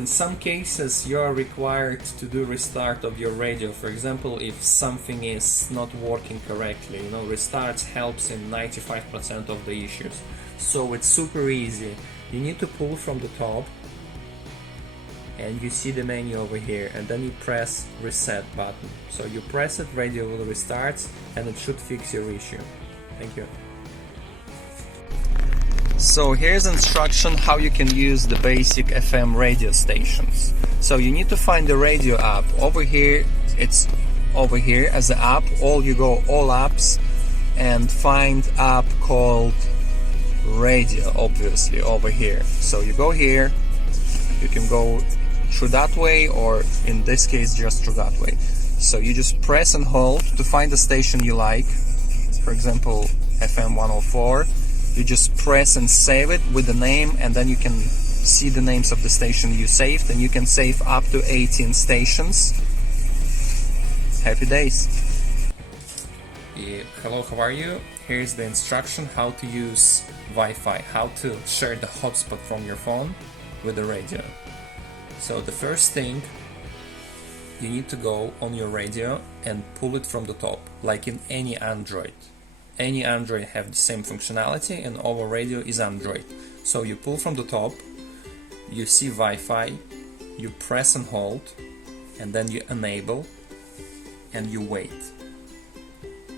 in some cases you are required to do restart of your radio. For example, if something is not working correctly, restarts helps in 95% of the issues. So it's super easy. You need to pull from the top, and you see the menu over here, and then you press reset button. So you press it, radio will restart, and it should fix your issue. Thank you. So here's instruction how you can use the basic FM radio stations. So you need to find the radio app. Over here, it's over here as the app. You go all apps and find app called radio, obviously over here. So you go here, you can go through that way, or in this case just through that way. So you just press and hold to find the station you like. For example, FM 104. You just press and save it with the name, and then you can see the names of the station you saved, and you can save up to 18 stations. Happy days! Hello, how are you? Here's the instruction how to use Wi-Fi, how to share the hotspot from your phone with the radio. So the first thing, you need to go on your radio and pull it from the top, like in any Android. Any Android have the same functionality, and our radio is Android. So you pull from the top, you see Wi-Fi, you press and hold, and then you enable, and you wait.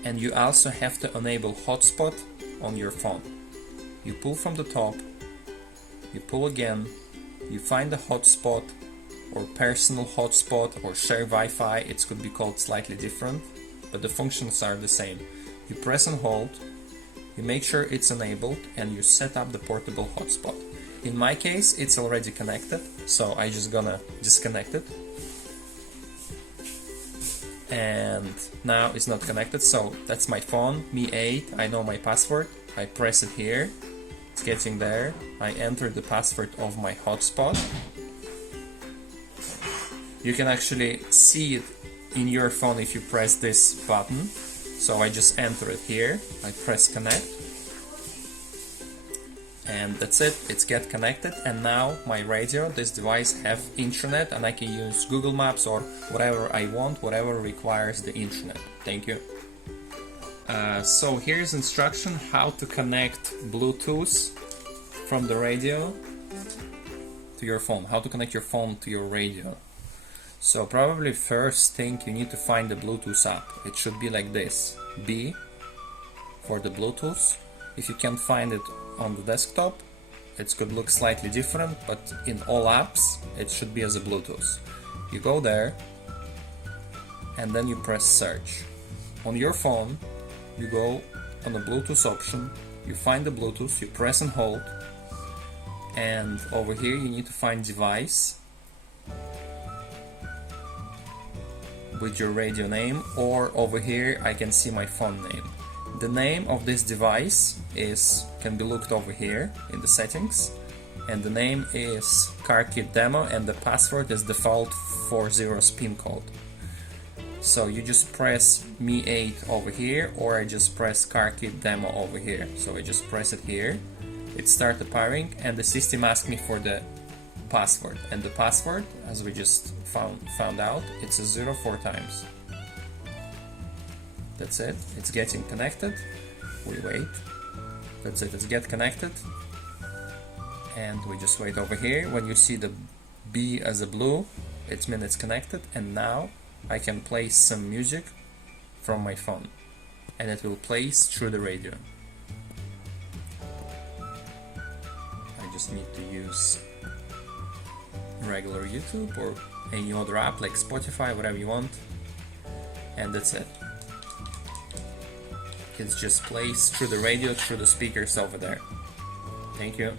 And you also have to enable hotspot on your phone. You pull from the top, you pull again, you find the hotspot, or personal hotspot, or share Wi-Fi. It could be called slightly different, but the functions are the same. You press and hold, you make sure it's enabled, and you set up the portable hotspot. In my case, it's already connected, so I just gonna disconnect it. And now it's not connected, so that's my phone, Me8, I know my password. I press it here, it's getting there. I enter the password of my hotspot. You can actually see it in your phone if you press this button. So I just enter it here, I press connect, and that's it, it's get connected. And now my radio, this device have internet, and I can use Google Maps or whatever I want, whatever requires the internet. Thank you. So here's instruction how to connect Bluetooth from the radio to your phone, how to connect your phone to your radio. So probably first thing, you need to find the Bluetooth app. It should be like this, B for the Bluetooth. If you can't find it on the desktop, it could look slightly different, but in all apps it should be as a Bluetooth. You go there, and then you press search. On your phone, you go on the Bluetooth option, you find the Bluetooth, you press and hold, and over here you need to find device with your radio name, or over here I can see my phone name. The name of this device can be looked over here in the settings, and the name is Car Kit Demo, and the password is default 40 pin code. So you just press Me8 over here, or I just press Car Kit Demo over here. So I just press it here, it starts the pairing, and the system asks me for the password, and the password, as we just found out, it's a 0 4 times. That's it, it's getting connected. We wait. That's it, it's get connected, and we just wait over here. When you see the B as a blue, it means it's connected, and now I can play some music from my phone, and it will play through the radio. I just need to use regular YouTube or any other app like Spotify, whatever you want, and that's it. It just plays through the radio, through the speakers over there. Thank you.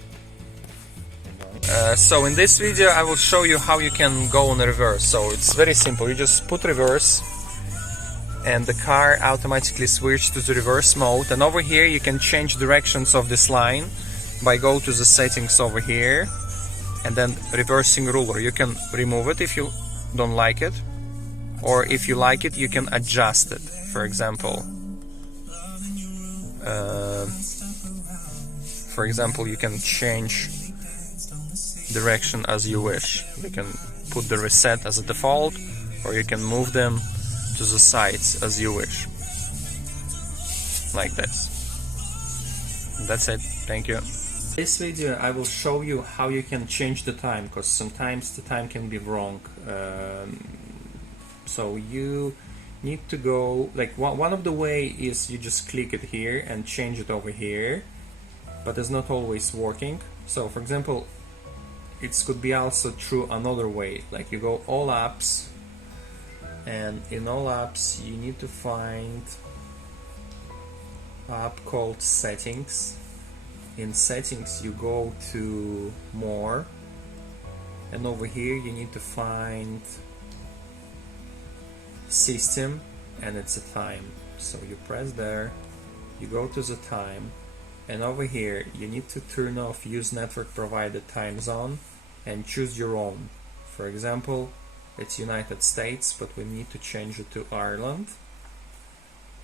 So in this video I will show you how you can go on reverse. So it's very simple, you just put reverse and the car automatically switches to the reverse mode, and over here you can change directions of this line by go to the settings over here, and then reversing ruler. You can remove it if you don't like it, or if you like it you can adjust it. For example, you can change direction as you wish. You can put the reset as a default, or you can move them to the sides as you wish. Like this. That's it. Thank you. In this video I will show you how you can change the time, because sometimes the time can be wrong. So you need to go, like one of the way is you just click it here and change it over here, but it's not always working. So for example, it could be also through another way, like you go all apps, and in all apps you need to find app called settings. In settings you go to more, and over here you need to find system, and it's a time. So you press there, you go to the time, and over here you need to turn off use network provided time zone and choose your own. For example, it's United States, but we need to change it to Ireland.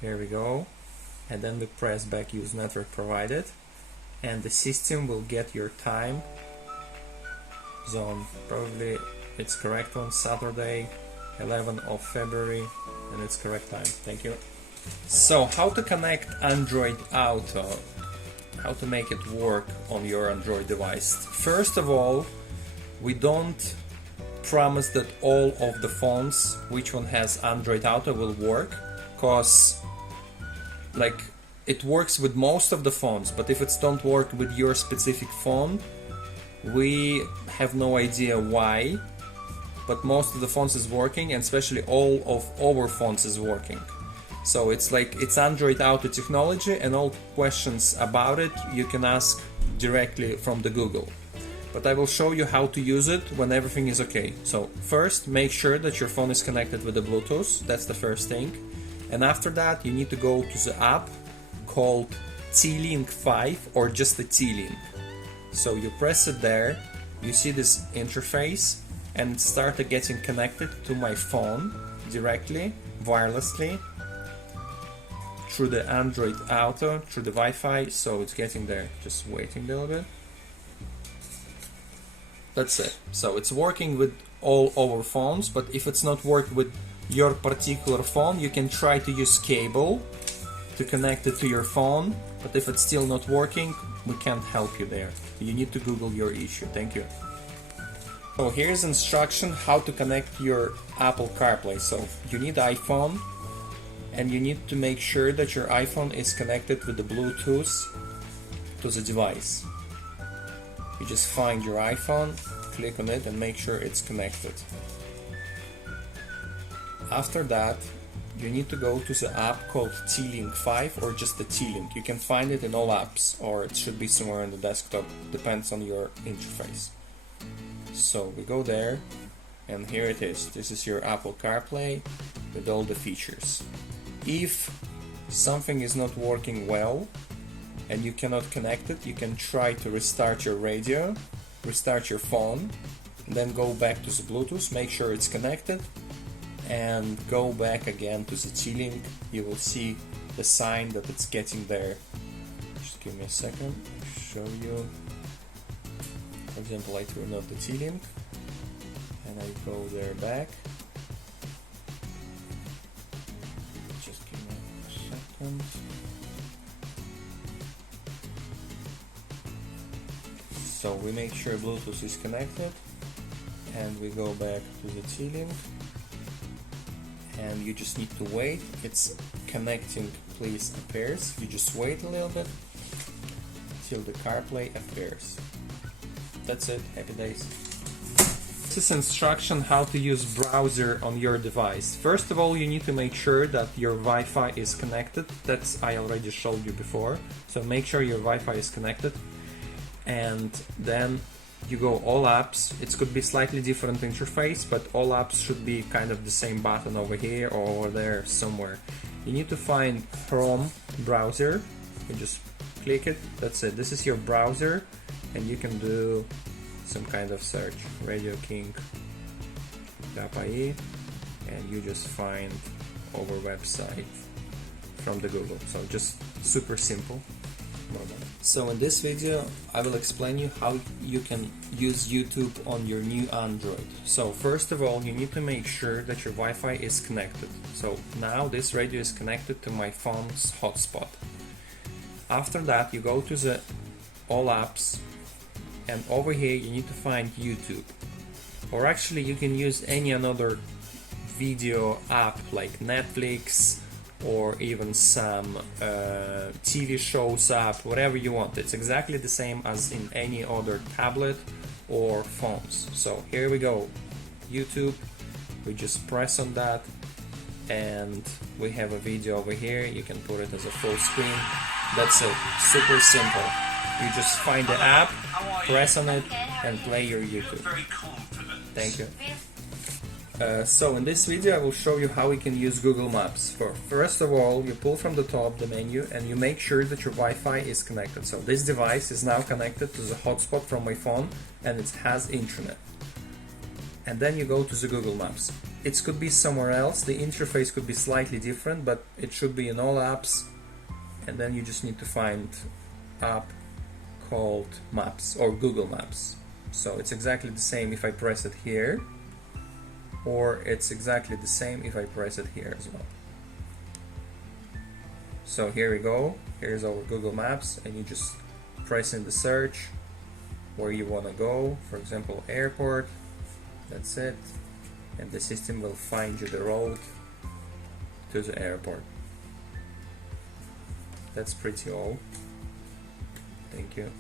Here we go, and then we press back use network provided, and the system will get your time zone. Probably it's correct on Saturday 11th of February, and it's correct time. Thank you. So how to connect Android Auto, how to make it work on your Android device. First of all, we don't promise that all of the phones which one has Android Auto will work, because like it works with most of the phones, but if it don't work with your specific phone, we have no idea why. But most of the phones is working, and especially all of our phones is working. So it's like it's Android Auto technology, and all questions about it you can ask directly from the Google. But I will show you how to use it when everything is okay. So first, make sure that your phone is connected with the Bluetooth. That's the first thing. And after that, you need to go to the app called T-Link 5, or just the T-Link. So you press it there, you see this interface, and it started getting connected to my phone directly, wirelessly, through the Android Auto, through the Wi-Fi. So it's getting there, just waiting a little bit. That's it. So it's working with all our phones, but if it's not working with your particular phone, you can try to use cable to connect it to your phone, but if it's still not working, we can't help you there. You need to Google your issue. Thank you. So here's instruction how to connect your Apple CarPlay. So you need iPhone, and you need to make sure that your iPhone is connected with the Bluetooth to the device. You just find your iPhone, click on it, and make sure it's connected. After that, you need to go to the app called T-Link 5, or just the T-Link. You can find it in all apps, or it should be somewhere on the desktop, depends on your interface. So we go there, and here it is. This is your Apple CarPlay with all the features. If something is not working well and you cannot connect it, you can try to restart your radio, restart your phone, and then go back to the Bluetooth, make sure it's connected, and go back again to the T-Link. You will see the sign that it's getting there. Just give me a second, I'll show you. For example, I turn off the T-Link and I go there back. Just give me a second. So we make sure Bluetooth is connected, and we go back to the T-Link, and you just need to wait. It's connecting, please, appears. You just wait a little bit till the CarPlay appears. That's it. Happy days. This is instruction how to use browser on your device. First of all, you need to make sure that your Wi-Fi is connected. That's I already showed you before. So make sure your Wi-Fi is connected, and then you go all apps. It could be slightly different interface, but all apps should be kind of the same button over here or over there somewhere. You need to find Chrome browser. You just click it. That's it. This is your browser, and you can do some kind of search, radioking.ie, and you just find our website from the Google. So just super simple. So in this video I will explain you how you can use YouTube on your new Android. So first of all, you need to make sure that your Wi-Fi is connected. So now this radio is connected to my phone's hotspot. After that you go to the all apps, and over here you need to find YouTube. Or actually you can use any another video app like Netflix, or even some TV shows app, whatever you want. It's exactly the same as in any other tablet or phones. So here we go, YouTube. We just press on that and we have a video over here. You can put it as a full screen. That's it, super simple. You just find the app, press on it and play your YouTube. Thank you. So in this video I will show you how we can use Google Maps. First of all, you pull from the top the menu and you make sure that your Wi-Fi is connected. So this device is now connected to the hotspot from my phone and it has internet. And then you go to the Google Maps. It could be somewhere else, the interface could be slightly different, but it should be in all apps. And then you just need to find app called Maps or Google Maps. So it's exactly the same if I press it here, or it's exactly the same if I press it here as well. So here we go, here's our Google Maps, and you just press in the search where you want to go, for example airport, that's it, and the system will find you the road to the airport. That's pretty all. Thank you.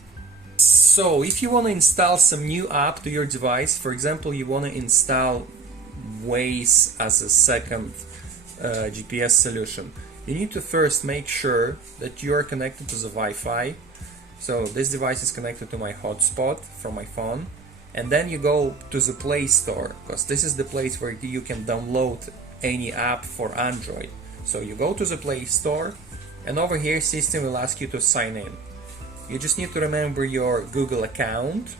So if you want to install some new app to your device, for example you want to install Waze as a second GPS solution, you need to first make sure that you are connected to the Wi-Fi. So this device is connected to my hotspot from my phone, and then you go to the Play Store, because this is the place where you can download any app for Android. So you go to the Play Store, and over here system will ask you to sign in. You just need to remember your Google account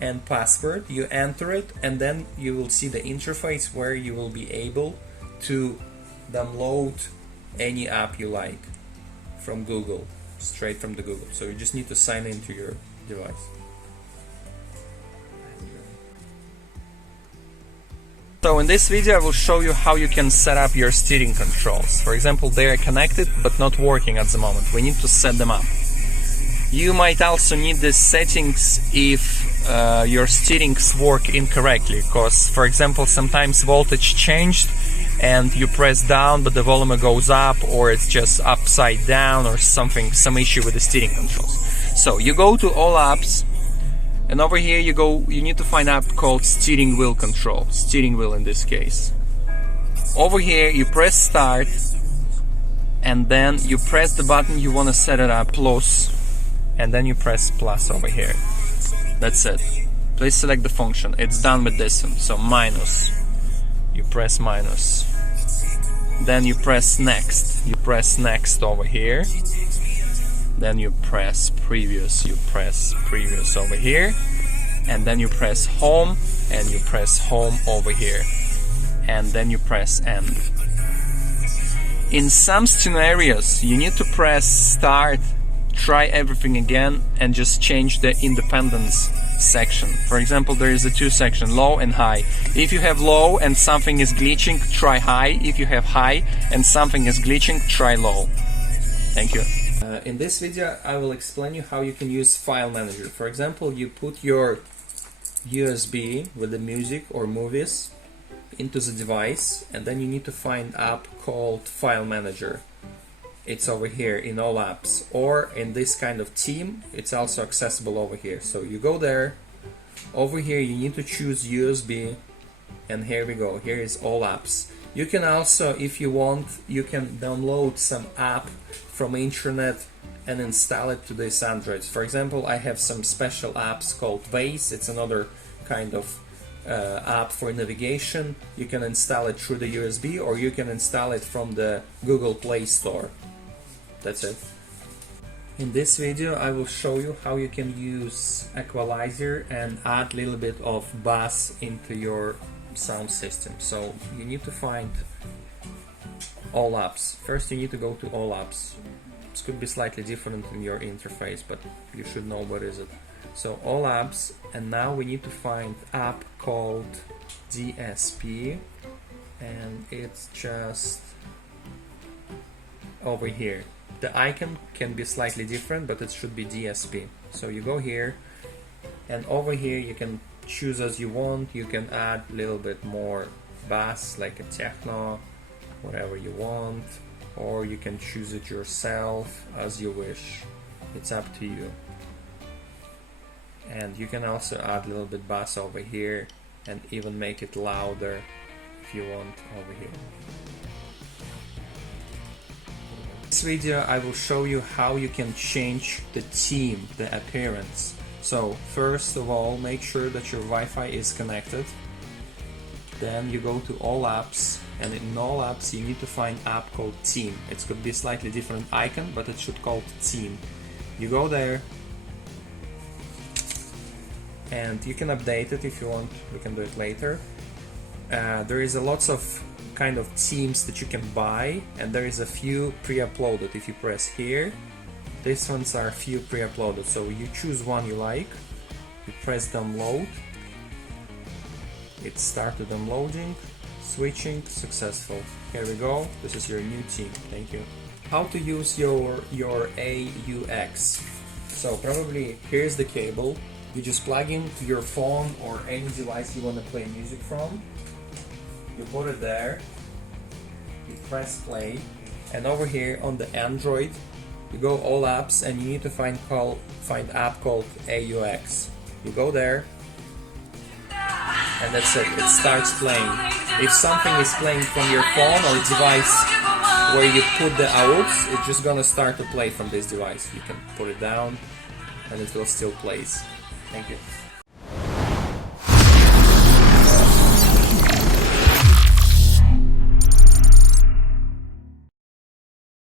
and password. You enter it and then you will see the interface where you will be able to download any app you like from Google, straight from the Google. So you just need to sign into your device. So in this video I will show you how you can set up your steering controls. For example, they are connected but not working at the moment. We need to set them up. You might also need these settings if your steerings work incorrectly, because for example sometimes voltage changed and you press down but the volume goes up, or it's just upside down or something, some issue with the steering controls. So you go to all apps, and over here you need to find an app called steering wheel control, steering wheel in this case. Over here you press start and then you press the button you want to set it up, plus, and then you press plus over here. That's it. Please select the function. It's done with this one. So minus. You press minus. Then you press next. You press next over here. Then you press previous. You press previous over here. And then you press home. And you press home over here. And then you press end. In some scenarios, you need to press start, try everything again, and just change the independence section. For example, there is a two section, low and high. If you have low and something is glitching, try high. If you have high and something is glitching, try low. Thank you. In this video I will explain you how you can use File Manager. For example, you put your USB with the music or movies into the device, and then you need to find an app called File Manager. It's over here in all apps, or in this kind of theme, it's also accessible over here. So you go there, over here you need to choose USB, and here we go, here is all apps. You can also, if you want, you can download some app from internet and install it to this Android. For example, I have some special apps called Waze. It's another kind of app for navigation. You can install it through the USB, or you can install it from the Google Play Store. That's it. In this video I will show you how you can use Equalizer and add a little bit of bass into your sound system. So you need to find all apps. First you need to go to all apps, apps could be slightly different in your interface, but you should know what is it. So all apps, and now we need to find app called DSP, and it's just over here. The icon can be slightly different, but it should be DSP. So you go here, and over here you can choose as you want. You can add a little bit more bass, like a techno, whatever you want, or you can choose it yourself as you wish. It's up to you. And you can also add a little bit bass over here and even make it louder if you want over here. In this video I will show you how you can change the theme, the appearance. So first of all, make sure that your Wi-Fi is connected. Then you go to all apps, and in all apps you need to find app called theme. It could be a slightly different icon, but it should call theme. You go there, and you can update it if you want. We can do it later. There is a lots of kind of themes that you can buy, and there is a few pre-uploaded. If you press here, these ones are few pre-uploaded. So you choose one you like, you press download, it started downloading, switching, successful. Here we go, this is your new theme. Thank you. How to use your AUX. So probably here's the cable. You just plug in your phone or any device you want to play music from. You put it there, you press play, and over here on the Android, you go all apps, and you need to find app called AUX. You go there, and that's it. It starts playing. If something is playing from your phone or device where you put the aux, it's just gonna start to play from this device. You can put it down, and it will still plays. Thank you.